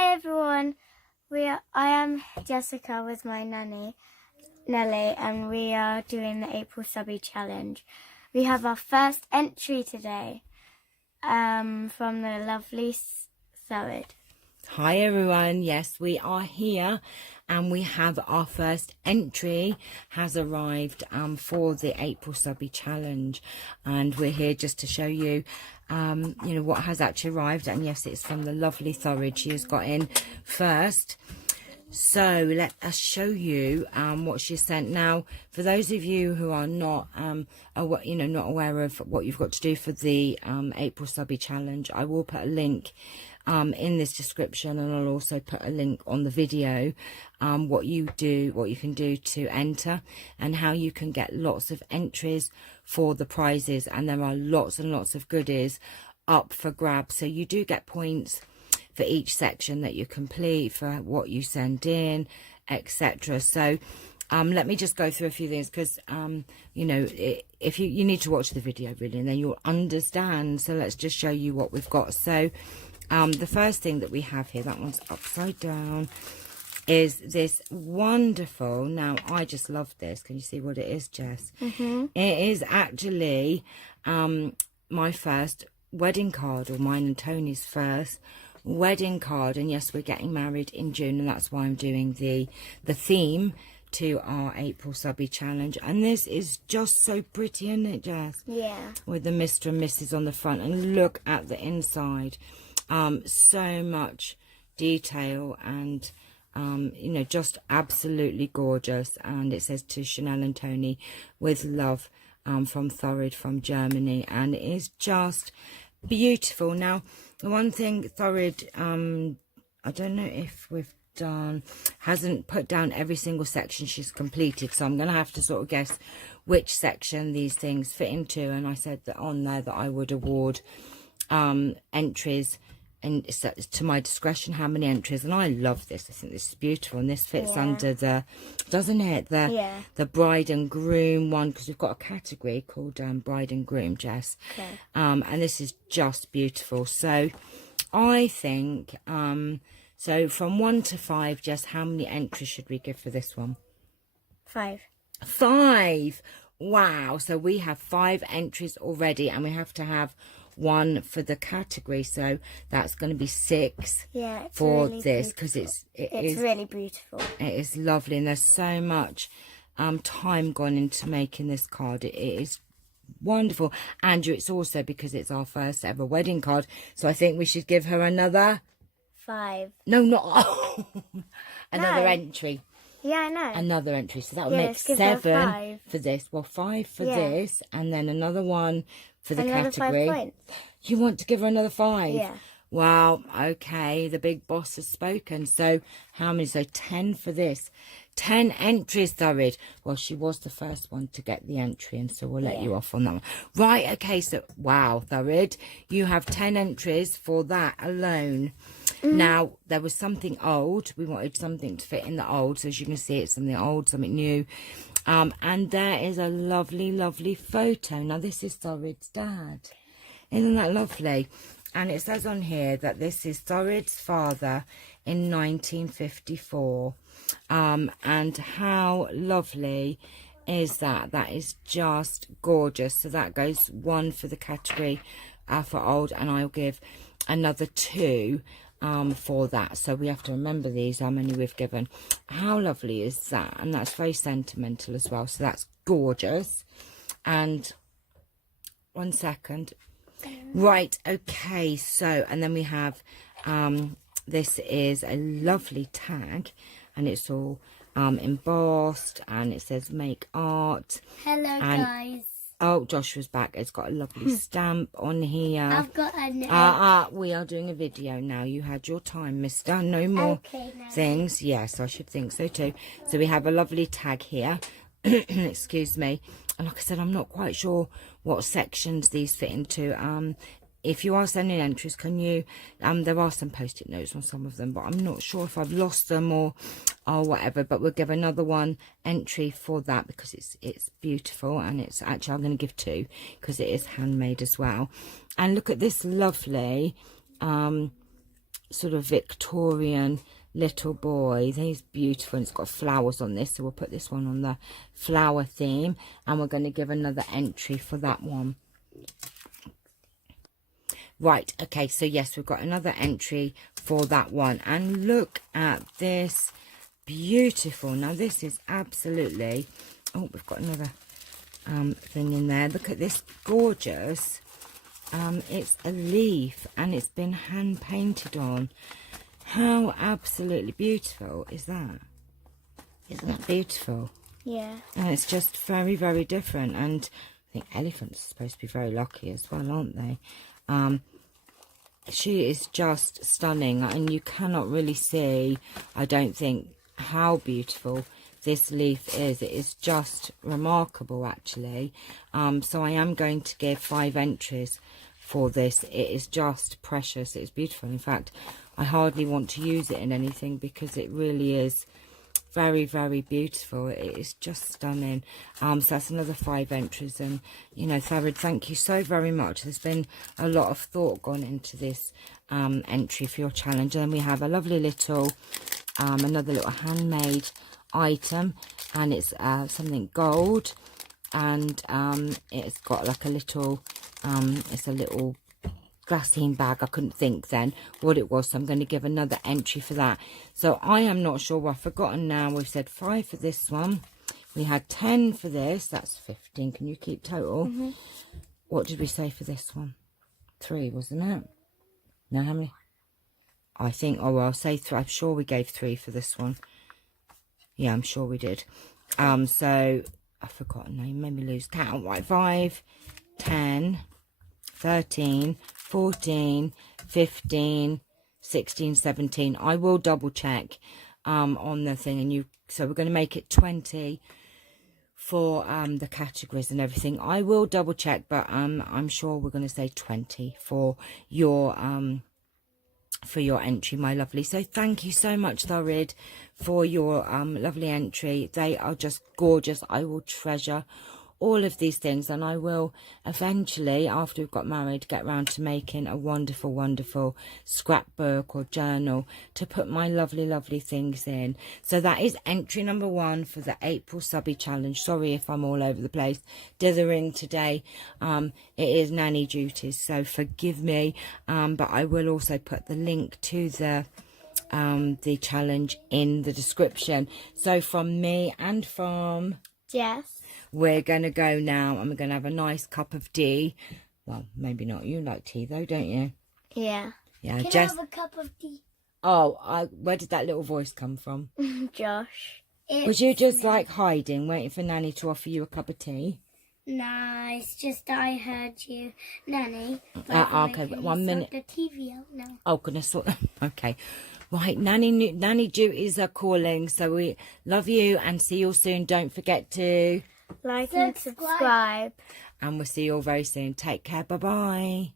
Hi everyone, I am Jessica with my nanny Nellie, and we are doing the April Subbie challenge. We have our first entry today from the lovely Thurid. Hi everyone, yes we are here and we have our first entry has arrived for the April Subbie challenge, and we're here just to show you what has actually arrived. And yes, it's from the lovely Thurid. She has got in first, so let us show you what she sent. Now, for those of you who are not not aware of what you've got to do for the April Subbie challenge, I will put a link in this description, and I'll also put a link on the video what you can do to enter and how you can get lots of entries for the prizes. And there are lots and lots of goodies up for grabs, so you do get points for each section that you complete, for what you send in, etc. So let me just go through a few things, because if you need to watch the video really, and then you'll understand. So let's just show you what we've got. So the first thing that we have here, that one's upside down, is this wonderful, now I just love this, can you see what it is, Jess? It is actually my first wedding card, or mine and Tony's first wedding card. And yes, we're getting married in June, and that's why I'm doing the theme to our April Subbie challenge. And this is just so pretty, isn't it, Jess? Yeah. With the Mr. and Mrs. on the front, and look at the inside. So much detail, and just absolutely gorgeous. And it says, to Channelle and Tony, with love, from Thurid from Germany, and it is just beautiful. Now, the one thing Thurid, I don't know if we've hasn't put down every single section she's completed, so I'm going to have to sort of guess which section these things fit into. And I said that on there that I would award entries, and it's to my discretion how many entries. And I love this. I think this is beautiful, and this fits under the, doesn't it, the bride and groom one, because we've got a category called bride and groom, Jess. Okay. And this is just beautiful. So I think so from 1 to 5, Jess, how many entries should we give for this one? 5. 5. Wow. So we have 5 entries already, and we have to have 1 for the category, so that's going to be 6 for really this, because it's really beautiful. It is lovely, and there's so much time gone into making this card. It is wonderful. Andrew, it's also because it's our first ever wedding card, so I think we should give her another 5. No, not another entry. Yeah, I know. Another entry, so that would make 7 for this. Well, 5 for this, and then another one for the category. 5 points. You want to give her another 5? Yeah. Wow, okay, the big boss has spoken. So how many? So 10 for this. 10 entries, Thurid. Well, she was the first one to get the entry, and so we'll let you off on that one. Right, okay, so wow, Thurid, you have 10 entries for that alone. Now, there was something old. We wanted something to fit in the old, so as you can see, it's something old, something new. And there is a lovely, lovely photo. Now, this is Thurid's dad. Isn't that lovely? And it says on here that this is Thurid's father in 1954. And how lovely is that? That is just gorgeous. So that goes 1 for the category for old, and I'll give another 2 for that. So we have to remember these, how many we've given. How lovely is that? And that's very sentimental as well, so that's gorgeous. And 1 second. Right, okay, so, and then we have this is a lovely tag, and it's all embossed, and it says make art. Hello, guys. Oh, Joshua's back. It's got a lovely stamp on here. I've got a we are doing a video now. You had your time, mister. No more things. Yes, I should think so too. So we have a lovely tag here. Excuse me. And like I said, I'm not quite sure what sections these fit into. If you are sending entries, can you, there are some post-it notes on some of them, but I'm not sure if I've lost them or whatever, but we'll give another 1 entry for that, because it's beautiful, and it's actually, I'm going to give 2 because it is handmade as well. And look at this lovely sort of Victorian little boy. He's beautiful, and it's got flowers on this, so we'll put this one on the flower theme, and we're going to give another entry for that one. Right, okay, so yes, we've got another entry for that one, and look at this, beautiful. Now this is absolutely, oh, we've got another thing in there. Look at this, gorgeous. It's a leaf, and it's been hand painted on. How absolutely beautiful is that? Isn't that beautiful? Yeah. And it's just very, very different. And I think elephants are supposed to be very lucky as well, aren't they? She is just stunning, and you cannot really see, I don't think, how beautiful this leaf is. It is just remarkable, actually. So I am going to give 5 entries for this. It is just precious. It is beautiful. In fact, I hardly want to use it in anything because it really is very, very beautiful. It is just stunning. So that's another 5 entries, and you know, Thurid, thank you so very much. There's been a lot of thought gone into this entry for your challenge. And then we have a lovely little another little handmade item, and it's something gold, and it's got like a little it's a little glassine bag. I couldn't think then what it was, so I'm going to give another entry for that. So I am not sure, I've forgotten now. We've said 5 for this one, we had 10 for this, that's 15. Can you keep total? What did we say for this one? 3, wasn't it? No, how many? I think, oh well, I'll say 3. I'm sure we gave 3 for this one. Yeah, I'm sure we did. So I've forgotten now, you made me lose count. Right, 5, 10, 13, 14, 15, 16, 17. I will double check on the thing, and you, so we're going to make it 20 for the categories and everything. I will double check, but I'm sure we're going to say 20 for your entry, my lovely. So thank you so much, Thurid, for your lovely entry. They are just gorgeous. I will treasure all of these things, and I will eventually, after we've got married, get round to making a wonderful, wonderful scrapbook or journal to put my lovely, lovely things in. So that is entry number 1 for the April Subbie challenge. Sorry if I'm all over the place dithering today. It is nanny duties, so forgive me, but I will also put the link to the challenge in the description. So from me and from Jess, we're going to go now, and we're going to have a nice cup of tea. Well, maybe not. You like tea though, don't you? Yeah. Yeah. Can Jess, I have a cup of tea? oh, where did that little voice come from? Josh. Was you just like hiding, waiting for Nanny to offer you a cup of tea? Nah, it's just I heard you, Nanny. Okay, but 1 minute. The TV out now. Oh goodness. Okay. Right, nanny duties are calling, so we love you and see you all soon. Don't forget to like and subscribe. And we'll see you all very soon. Take care. Bye bye.